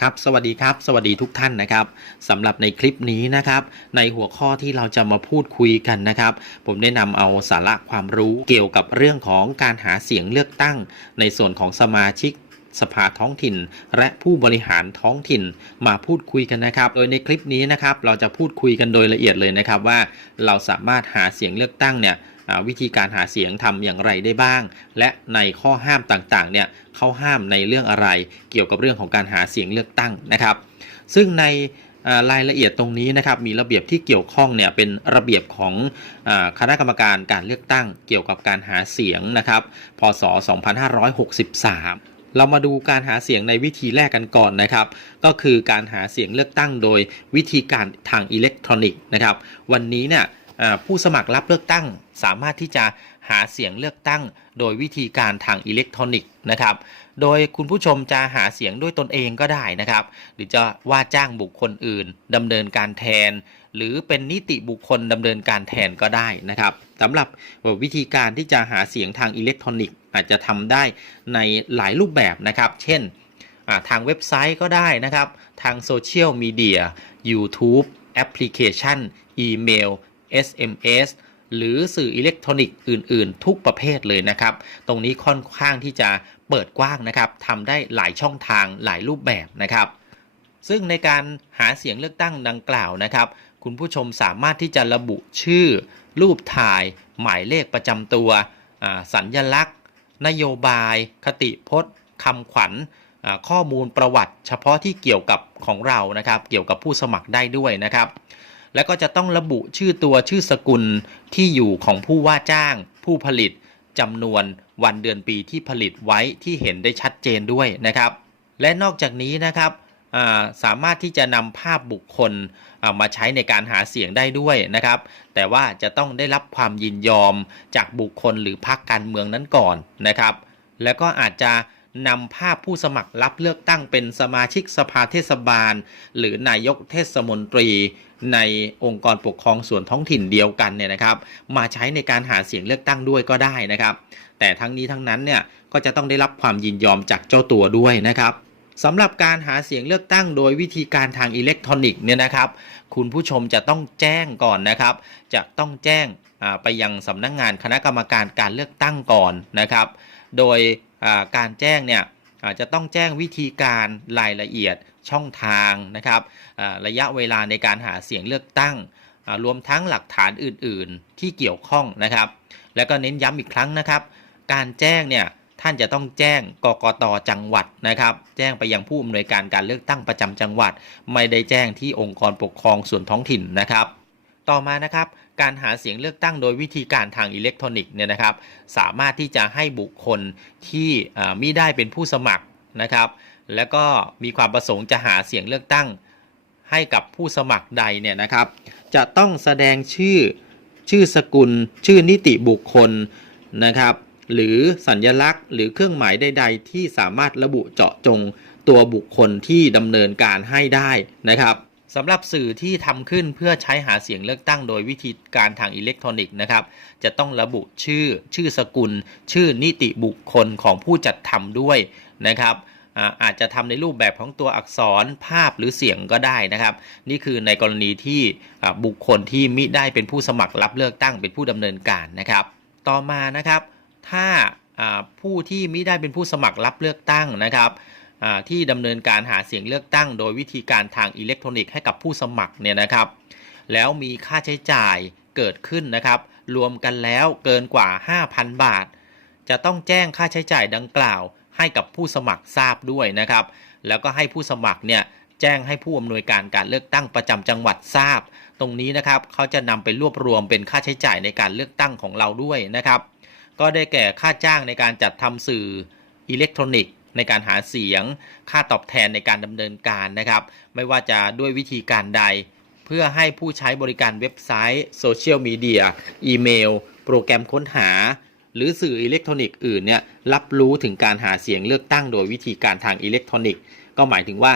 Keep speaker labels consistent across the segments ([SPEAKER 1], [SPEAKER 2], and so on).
[SPEAKER 1] ครับสวัสดีครับสวัสดีทุกท่านนะครับสำหรับในคลิปนี้นะครับ ในหัวข้อที่เราจะมาพูดคุยกันนะครับ ผมได้นำเอาสาระความรู้เกี่ยวกับเรื่องของการหาเสียงเลือกตั้ง ในส่วนของสมาชิก สภาท้องถิ่น และผู้บริหารท้องถิ่นมาพูดคุยกันนะครับ โดยในคลิปนี้นะครับ เราจะพูดคุยกันโดยละเอียดเลยนะครับว่าเราสามารถหาเสียงเลือกตั้งเนี่ยวิธีการหาเสียงทำอย่างไรได้บ้าง และในข้อห้ามต่างๆเนี่ยเขาห้ามในเรื่องอะไร เกี่ยวกับเรื่องของการหาเสียงเลือกตั้งนะครับ ซึ่งในรายละเอียดตรงนี้นะครับมีระเบียบที่เกี่ยวข้องเนี่ยเป็นระเบียบของคณะกรรมการการเลือกตั้ง เกี่ยวกับการหาเสียงนะครับ พศ 2563 เรามาดูการหาเสียงในวิธีแรกกันก่อนนะครับ ก็คือการหาเสียงเลือกตั้งโดยวิธีการทางอิเล็กทรอนิกส์นะครับ วันนี้เนี่ยผู้สมัครรับเลือกตั้งสามารถที่จะหาเสียงเลือกตั้ง โดยวิธีการทางอิเล็กทรอนิกส์นะครับ โดยคุณผู้ชมจะหาเสียงด้วยตนเองก็ได้นะครับ หรือจะว่าจ้างบุคคลอื่นดำเนินการแทน หรือเป็นนิติบุคคลดำเนินการแทนก็ได้นะครับสำหรับวิธีการที่จะหาเสียงทางอิเล็กทรอนิกส์ อาจจะทำได้ในหลายรูปแบบนะครับ เช่นทางเว็บไซต์ก็ได้นะครับ ทางโซเชียลมีเดีย YouTube แอปพลิเคชัน อีเมล SMS หรือสื่ออิเล็กทรอนิกส์อื่น ๆ ทุกประเภทเลยนะครับ ตรงนี้ค่อนข้างที่จะเปิดกว้างนะครับทำได้หลายช่องทางหลายรูปแบบนะครับ ซึ่งในการหาเสียงเลือกตั้งดังกล่าวนะครับ คุณผู้ชมสามารถที่จะระบุชื่อ รูปถ่าย หมายเลขประจำตัว สัญญลักษณ์ นโยบาย คติพจน์คำขวัญข้อมูลประวัติ เฉพาะที่เกี่ยวกับของเรานะครับ เกี่ยวกับผู้สมัครได้ด้วยนะครับ แล้วก็จะต้องระบุชื่อตัวชื่อสกุลที่อยู่ของผู้ว่าจ้าง ผู้ผลิตจำนวนวันเดือนปีที่ผลิตไว้ที่เห็นได้ชัดเจนด้วยนะครับ และนอกจากนี้นะครับ สามารถที่จะนำภาพบุคคลมาใช้ในการหาเสียงได้ด้วยนะครับ แต่ว่าจะต้องได้รับความยินยอมจากบุคคลหรือพรรคการเมืองนั้นก่อนนะครับ แล้วก็อาจจะนำภาพผู้สมัครรับเลือกตั้งเป็นสมาชิกสภาเทศบาล หรือนายกเทศมนตรีในองค์กรปกครองส่วนท้องถิ่นเดียวกันเนี่ยนะครับ มาใช้ในการหาเสียงเลือกตั้งด้วยก็ได้นะครับ แต่ทั้งนี้ทั้งนั้นเนี่ยก็จะต้องได้รับความยินยอมจากเจ้าตัวด้วยนะครับ สำหรับการหาเสียงเลือกตั้งโดยวิธีการทางอิเล็กทรอนิกส์เนี่ยนะครับ คุณผู้ชมจะต้องแจ้งก่อนนะครับ จะต้องแจ้งไปยังสำนักงงานคณะกรรมการการเลือกตั้งก่อนนะครับ โดยการแจ้งเนี่ยจะต้องแจ้งวิธีการรายละเอียดช่องทางนะครับระยะเวลาในการหาเสียงเลือกตั้ง รวมทั้งหลักฐานอื่น ๆ ที่เกี่ยวข้องนะครับ แล้วก็เน้นย้ำอีกครั้งนะครับ การแจ้งเนี่ย ท่านจะต้องแจ้งกกตจังหวัดนะครับ แจ้งไปยังผู้อำนวยการการเลือกตั้งประจำจังหวัด ไม่ได้แจ้งที่องค์กรปกครองส่วนท้องถิ่นนะครับ ต่อมานะครับการหาเสียงเลือกตั้งโดยวิธีการทางอิเล็กทรอนิกส์เนี่ยนะครับ สามารถที่จะให้บุคคลที่มิได้เป็นผู้สมัครนะครับ แล้วก็มีความประสงค์จะหาเสียงเลือกตั้งให้กับผู้สมัครใดเนี่ยนะครับ จะต้องแสดงชื่อชื่อสกุล ชื่อนิติบุคคลนะครับ หรือสัญญลักษณ์ หรือเครื่องหมายใด ๆ ที่สามารถระบุเจาะจงตัวบุคคลที่ดำเนินการให้ได้นะครับสำหรับสื่อที่ทำขึ้นเพื่อใช้หาเสียงเลือกตั้งโดยวิธีการทางอิเล็กทรอนิกส์นะครับ จะต้องระบุชื่อ ชื่อสกุล ชื่อนิติบุคคลของผู้จัดทำด้วยนะครับอาจจะทำในรูปแบบของตัวอักษรภาพหรือเสียงก็ได้นะครับ นี่คือในกรณีที่บุคคลที่มิได้เป็นผู้สมัครรับเลือกตั้งเป็นผู้ดำเนินการนะครับ ต่อมานะครับ ถ้าผู้ที่ไมิได้เป็นผู้สมัครรับเลือกตั้งนะครับที่ดำเนินการหาเสียงเลือกตั้ง โดยวิธีการทางอิเล็กทรอนิกส์ให้กับผู้สมัครเนี่ยนะครับ แล้วมีค่าใช้จ่ายเกิดขึ้นนะครับ รวมกันแล้วเกินกว่า 5,000 บาท จะต้องแจ้งค่าใช้จ่ายดังกล่าว ให้กับผู้สมัครทราบด้วยนะครับ แล้วก็ให้ผู้สมัครเนี่ยแจ้งให้ผู้อำนวยการการเลือกตั้งประจำจังหวัดทราบ ตรงนี้นะครับเขาจะนำไปรวบรวมเป็นค่าใช้จ่ายในการเลือกตั้งของเราด้วยนะครับ ก็ได้แก่ค่าจ้างในการจัดทำสื่ออิเล็กทรอนิกส์ในการหาเสียง ค่าตอบแทนในการดำเนินการนะครับ ไม่ว่าจะด้วยวิธีการใด เพื่อให้ผู้ใช้บริการเว็บไซต์โซเชียลมีเดียอีเมล โปรแกรมค้นหา หรือสื่ออิเล็กทรอนิกส์อื่นเนี่ยรับรู้ถึงการหาเสียงเลือกตั้งโดยวิธีการทางอิเล็กทรอนิกส์ ก็หมายถึงว่า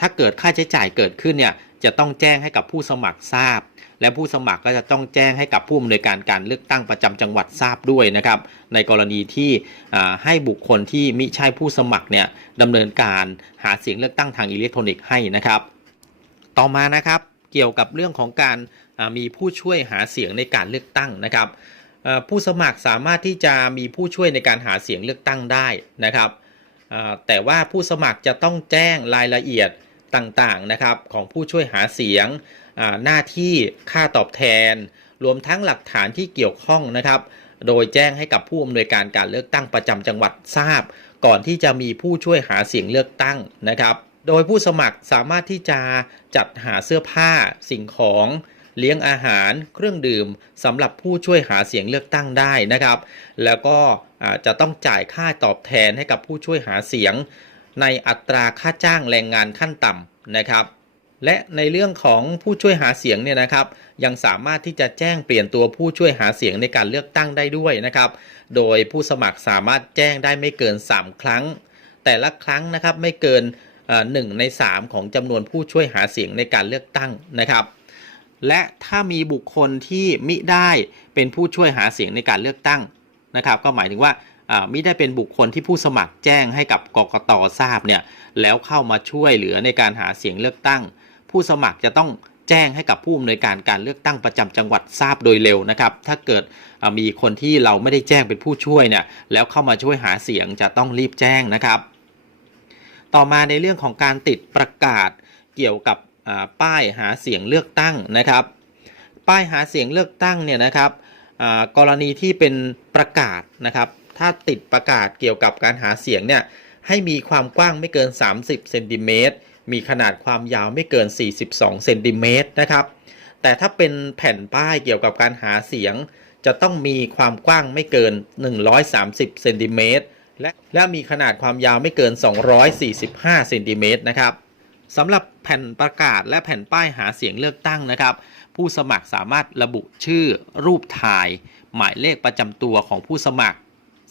[SPEAKER 1] ถ้าเกิดค่าใช้จ่ายเกิดขึ้นเนี่ย จะต้องแจ้งให้กับผู้สมัครทราบ และผู้สมัครก็จะต้องแจ้งให้กับผู้อำนวยการการเลือกตั้งประจำจังหวัดทราบด้วยนะครับ ในกรณีที่ให้บุคคลที่มิใช่ผู้สมัครเนี่ยดำเนินการหาเสียงเลือกตั้งทางอิเล็กทรอนิกส์ให้นะครับ ต่อมานะครับเกี่ยวกับเรื่องของการมีผู้ช่วยหาเสียงในการเลือกตั้งนะครับผู้สมัครสามารถที่จะมีผู้ช่วยในการหาเสียงเลือกตั้งได้นะครับแต่ว่าผู้สมัครจะต้องแจ้งรายละเอียด ต่างๆนะครับของผู้ช่วยหาเสียงหน้าที่ค่าตอบแทน รวมทั้งหลักฐานที่เกี่ยวข้องนะครับ โดยแจ้งให้กับผู้อำนวยการการเลือกตั้งประจำจังหวัดทราบ ก่อนที่จะมีผู้ช่วยหาเสียงเลือกตั้งนะครับ โดยผู้สมัครสามารถที่จะจัดหาเสื้อผ้าสิ่งของเลี้ยงอาหารเครื่องดื่มสำหรับผู้ช่วยหาเสียงเลือกตั้งได้นะครับ แล้วก็จะต้องจ่ายค่าตอบแทนให้กับผู้ช่วยหาเสียง ในอัตราค่าจ้างแรงงานขั้นต่ำนะครับ และในเรื่องของผู้ช่วยหาเสียงเนี่ยนะครับ ยังสามารถที่จะแจ้งเปลี่ยนตัวผู้ช่วยหาเสียงในการเลือกตั้งได้ด้วยนะครับ โดยผู้สมัครสามารถแจ้งได้ไม่เกิน 3 ครั้ง แต่ละครั้งนะครับไม่เกินหนึ่งใน 3 ของจำนวนผู้ช่วยหาเสียงในการเลือกตั้งนะครับ และถ้ามีบุคคลที่มิได้เป็นผู้ช่วยหาเสียงในการเลือกตั้งนะครับ ก็หมายถึงว่า มิได้เป็นบุคคลที่ผู้สมัครแจ้งให้กับกกตทราบเนี่ยแล้วเข้ามาช่วยเหลือในการหาเสียงเลือกตั้ง ผู้สมัครจะต้องแจ้งให้กับผู้อำนวยการการเลือกตั้งประจำจังหวัดทราบโดยเร็วนะครับ ถ้าเกิดมีคนที่เราไม่ได้แจ้งเป็นผู้ช่วยเนี่ยแล้วเข้ามาช่วยหาเสียงจะต้องรีบแจ้งนะครับ ต่อมาในเรื่องของการติดประกาศเกี่ยวกับป้ายหาเสียงเลือกตั้งนะครับ ป้ายหาเสียงเลือกตั้งเนี่ยนะครับกรณีที่เป็นประกาศนะครับ ถ้าติดประกาศเกี่ยวกับการหาเสียงเนี่ยให้มีความกว้างไม่เกิน 30เซนติเมตรมีขนาดความยาวไม่เกิน 42เซนติเมตรนะครับแต่ถ้าเป็นแผ่นป้ายเกี่ยวกับการหาเสียง จะต้องมีความกว้างไม่เกิน 130เซนติเมตรและและมีขนาดความยาวไม่เกิน 245เซนติเมตรนะครับสำหรับแผ่นประกาศและแผ่นป้ายหาเสียงเลือกตั้งนะครับ ผู้สมัครสามารถระบุชื่อรูปถ่าย หมายเลขประจำตัวของผู้สมัคร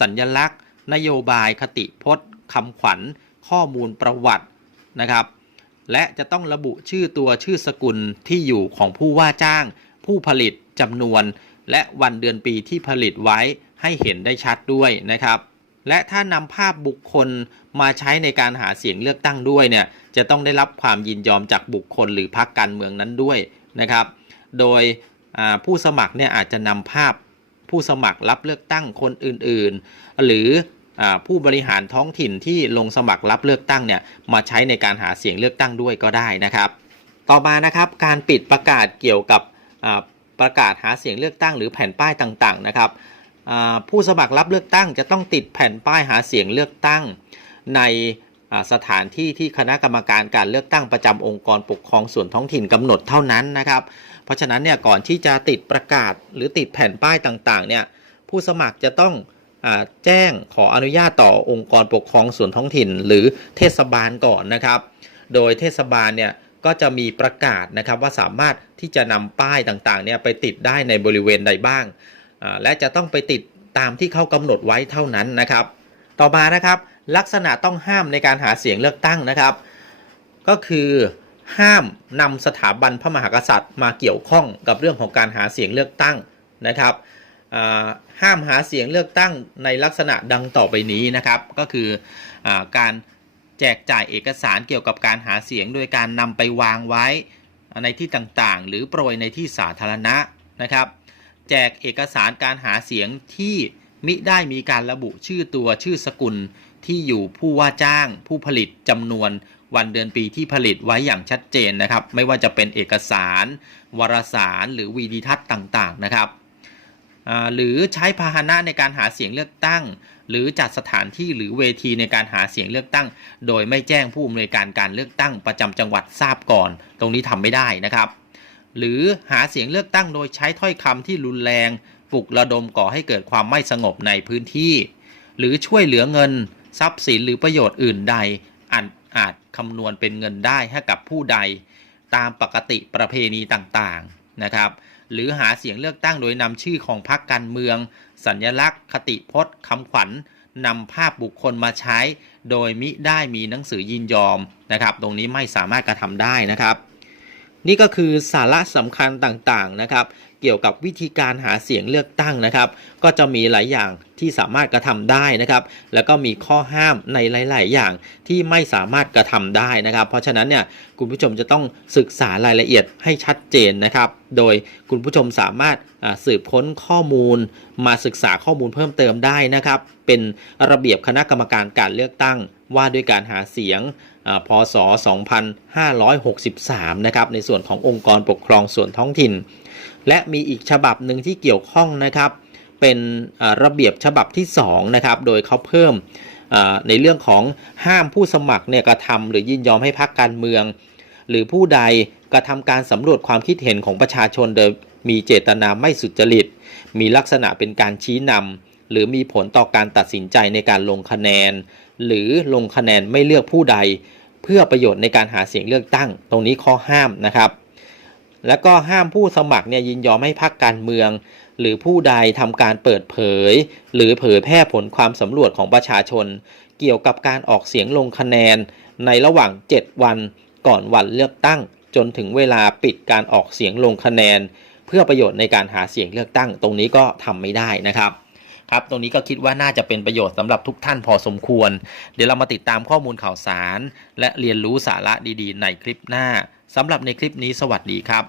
[SPEAKER 1] สัญญลักษณ์ นโยบายคติพจน์คำขวัญ ข้อมูลประวัตินะครับ และจะต้องระบุชื่อตัวชื่อสกุลที่อยู่ของผู้ว่าจ้าง ผู้ผลิตจำนวน และวันเดือนปีที่ผลิตไว้ให้เห็นได้ชัดด้วยนะครับ และถ้านำภาพบุคคลมาใช้ในการหาเสียงเลือกตั้งด้วยเนี่ยจะต้องได้รับความยินยอมจากบุคคลหรือพรรคการเมืองนั้นด้วยนะครับ โดยผู้สมัครเนี่ยอาจจะนำภาพ ผู้สมัครรับเลือกตั้งคนอื่นๆ หรืออผู้บริหารท้องถิ่นที่ลงสมัครรับเลือกตั้งเนี่ยมาใช้ในการหาเสียงเลือกตั้งด้วยก็ได้นะครับ ต่อมานะครับการปิดประกาศเกี่ยวกับประกาศหาเสียงเลือกตั้งหรือแผ่นป้ายต่างๆนะครับผู้สมัครรับเลือกตั้งจะต้องติดแผ่นป้ายหาเสียงเลือกตั้ง ในสถานที่ที่คณะกรรมการการเลือกตั้งประจำองค์กรปกครองส่วนท้องถิ่นกำหนดเท่านั้นนะครับ เพราะฉะนั้นเนี่ยก่อนที่จะติดประกาศหรือติดแผ่นป้ายต่างๆเนี่ยผู้สมัครจะต้องอแจ้งขออนุญาตต่อองค์กรปกครองส่วนท้องถิ่น หรือเทศบาลก่อนนะครับ โดยเทศบาลเนี่ยก็จะมีประกาศนะครับว่าสามารถที่จะนำป้ายต่างๆเนี่ยไปติดได้ในบริเวณใดบ้าง และจะต้องไปติดตามที่เขากำหนดไว้เท่านั้นนะครับ ต่อมานะครับลักษณะต้องห้ามในการหาเสียงเลือกตั้งนะครับ ก็คือ ห้ามนำสถาบันพระมหากษัตริย์มาเกี่ยวข้องกับเรื่องของการหาเสียงเลือกตั้งนะครับห้ามหาเสียงเลือกตั้งในลักษณะดังต่อไปนี้นะครับก็คืออการแจกจ่ายเอกสารเกี่ยวกับการหาเสียงโดยการนำไปวางไว้ในที่ต่างๆ หรือโปรยในที่สาธารณะนะครับ แจกเอกสารการหาเสียงที่มิได้มีการระบุชื่อตัวชื่อสกุลที่อยู่ผู้ว่าจ้าง ผู้ผลิตจำนวน วันเดือนปีที่ผลิตไว้อย่างชัดเจนนะครับ ไม่ว่าจะเป็นเอกสาร วารสาร หรือวีดิทัศน์ต่างๆนะครับหรือใช้พาหนะในการหาเสียงเลือกตั้ง หรือจัดสถานที่หรือเวทีในการหาเสียงเลือกตั้ง โดยไม่แจ้งผู้อำนวยการการเลือกตั้งประจำจังหวัดทราบก่อน ตรงนี้ทำไม่ได้นะครับ หรือหาเสียงเลือกตั้งโดยใช้ถ้อยคำที่รุนแรงปลุกระดมก่อให้เกิดความไม่สงบในพื้นที่ หรือช่วยเหลือเงิน ทรัพย์สินหรือประโยชน์อื่นใดอันอาจ คำนวณเป็นเงินได้ให้กับผู้ใดตามปกติประเพณีต่างๆนะครับหรือหาเสียงเลือกตั้งโดยนำชื่อของพรรคการเมือง สัญลักษณ์ คติพจน์คำขวัญนำภาพบุคคลมาใช้ โดยมิได้มีหนังสือยินยอมนะครับ ตรงนี้ไม่สามารถกระทำได้นะครับ นี่ก็คือสาระสำคัญต่างๆนะครับ เกี่ยวกับวิธีการหาเสียงเลือกตั้งนะครับ ก็จะมีหลายอย่างที่สามารถกระทำได้นะครับ แล้วก็มีข้อห้ามในหลาย ๆ อย่างที่ไม่สามารถกระทำได้นะครับ เพราะฉะนั้นเนี่ยคุณผู้ชมจะต้องศึกษารายละเอียดให้ชัดเจนนะครับ โดยคุณผู้ชมสามารถสืบค้นข้อมูล มาศึกษาข้อมูลเพิ่มเติมได้นะครับ เป็นระเบียบคณะกรรมการการเลือกตั้งว่าด้วยการหาเสียง พศ 2563 นะครับ ในส่วนขององค์กรปกครองส่วนท้องถิ่น และมีอีกฉบับหนึ่งที่เกี่ยวข้องนะครับ เป็นอ่าระเบียบฉบับที่ 2 นะครับ โดยเขาเพิ่มอ่าในเรื่องของห้ามผู้สมัครเนี่ยกระทำหรือยินยอมให้พักการเมือง หรือผู้ใดกระทำการสำรวจความคิดเห็นของประชาชนโดยมีเจตนาไม่สุจริต มีลักษณะเป็นการชี้นำหรือมีผลต่อการตัดสินใจในการลงคะแนน หรือลงคะแนนไม่เลือกผู้ใด เพื่อประโยชน์ในการหาเสียงเลือกตั้ง ตรงนี้ข้อห้ามนะครับ แล้วก็ห้ามผู้สมัครเนี่ยยินยอมให้พักการเมือง หรือผู้ใดทำการเปิดเผย หรือเผยแพร่ผลความสำรวจของประชาชน เกี่ยวกับการออกเสียงลงคะแนน ในระหว่าง 7 วันก่อนวันเลือกตั้ง จนถึงเวลาปิดการออกเสียงลงคะแนน เพื่อประโยชน์ในการหาเสียงเลือกตั้ง ตรงนี้ก็ทำไม่ได้นะครับ ครับตรงนี้ก็คิดว่าน่าจะเป็นประโยชน์สำหรับทุกท่านพอสมควร เดี๋ยวเรามาติดตามข้อมูลข่าวสาร และเรียนรู้สาระดีๆ ในคลิปหน้าสำหรับในคลิปนี้สวัสดีครับ